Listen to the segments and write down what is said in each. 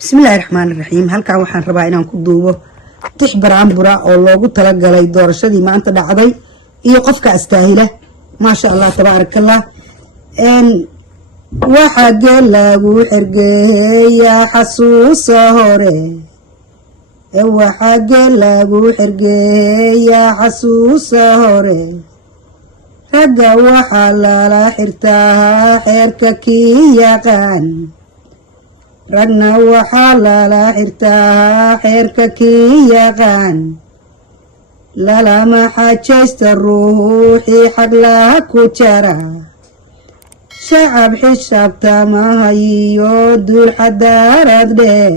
بسم الله الرحمن الرحيم. halkan waxaan rabaa inaan ku duubo tix baraanbura oo loogu talagalay doorashadii maanta dhacday iyo qofka astaahila ma sha Allah tabarakallah waxa gelagu xirgeeya xasuusa hore waxa gelagu xirgeeya xasuusa hore raga waxa la xirtaa xeerka kii yaqaan ragna waxaa lala xirtaa xeerka kii yaqaan lalama xajaysta ruuxii xaglaha ku jara shacab xisaabtamahayo duul xadaarad dheer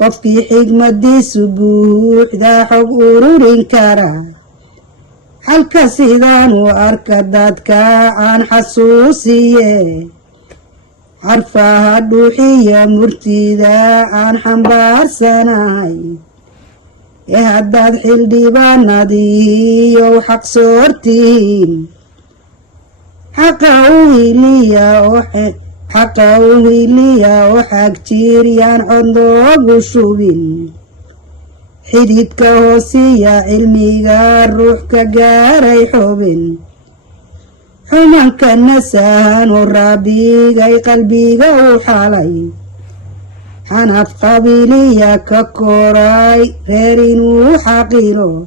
qofkii xigmadiisu buuxda xog ururin kara halka sidaan u arka dadka aan xasuusiye عرفها دوحية مرتيدة عن حنبار سناي يهدد حل ديبان دي وحق صورتين حقاوه ليا وحق تيريان عندوغ وشوبين حديد كهوسية علمي روح كجاري حوبين حمان كالنسان والرابيغي قلبيغا وحالي حنف قبيلية ككوراي غيرين وحقيلو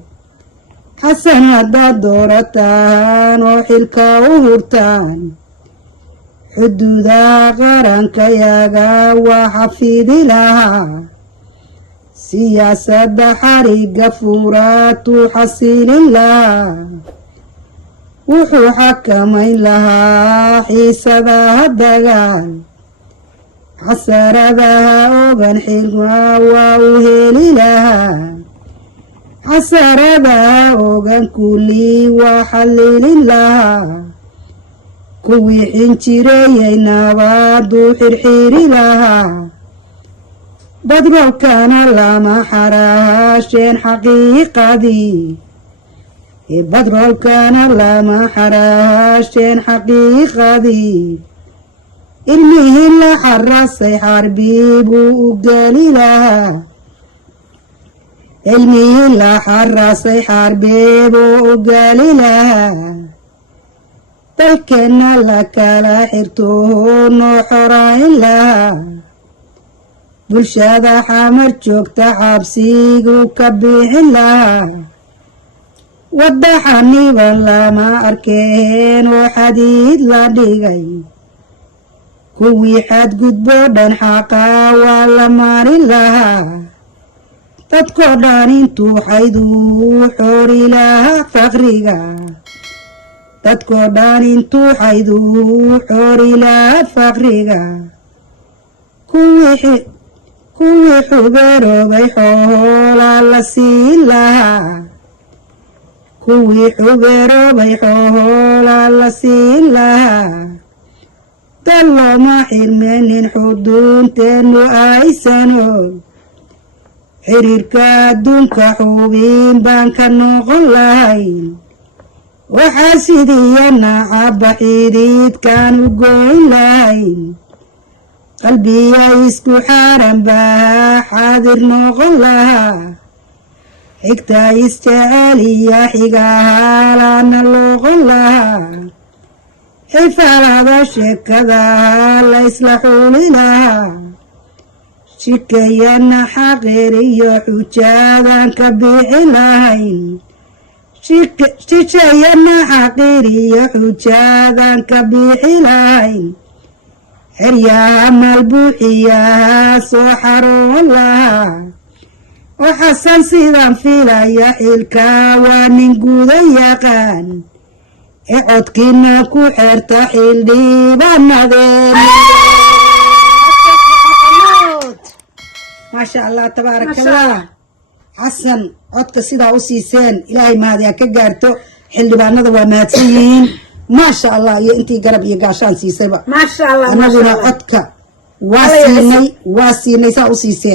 حسن هدا دورتان وحلكا وهرتان حدودا غران كياغا وحفيد لها سياسة حريق فورات وحسين لها wuxuu xakamayn lahaa xiisadaha dagaal xasaradaha ogan xilma waa u heli lahaa xasaradaha ogan kulli waa xallilin lahaa kuwii xinjireeyay nabaaduu xirxiiri lahaa badgolkana lama xaraasheen xaqiiqadii بدرولكان لما حراشين حقيقتي علمه اللي حرصي حربي وقالي لها علمه اللي حرصي حربي وقالي لها تلكنا لك لا حرتون وحراين لها بلشادة حمر جوكت حبسيق وكبيح لها ودحني ولا ما أركين وحديد لا ديغي كوي حد قد بودن حقا ولا ماري لها تتكودان انتو حيدو حوري لها فقريغا تتكودان انتو حيدو حوري لها فقريغا كوي حبيرو بيحولا لسين لها kuwii xubeeroobay xoolaa la siin lahaa dal looma xirmeenin xuduunteennu aysanoo xiriirka adduunka xubiin baan ka noqon lahayn waxaa sidiiya nacabba xidiidkaan u goyn lahayn qalbiya isku xaaran baa xaadir noqon lahaa xigta istaaliya xigaalana looqon lahaa xifaalada sheekadaha la isla xuuli lahaa shikayana xaqir iyo xujaadan ka bixi lahayn shishayana xaqir iyo xujaadan ka bixi lahayn xeryaha malbuuxiyaha soo xaroon lahaa وحسن سيدان فيلا يا حيلكا وانين قودا يقان اعود كينا كو حيرتا حيل ديبانا دير ما شاء الله تبارك الله حسن عدك سيدا وسيسين إلهي ما هذا كقارتو حيل ديبانا دوا ماتسيين ما شاء الله يا انتي قرب يقاشان سيسيبا ما شاء الله أنا عدك واسيني سا وسيسين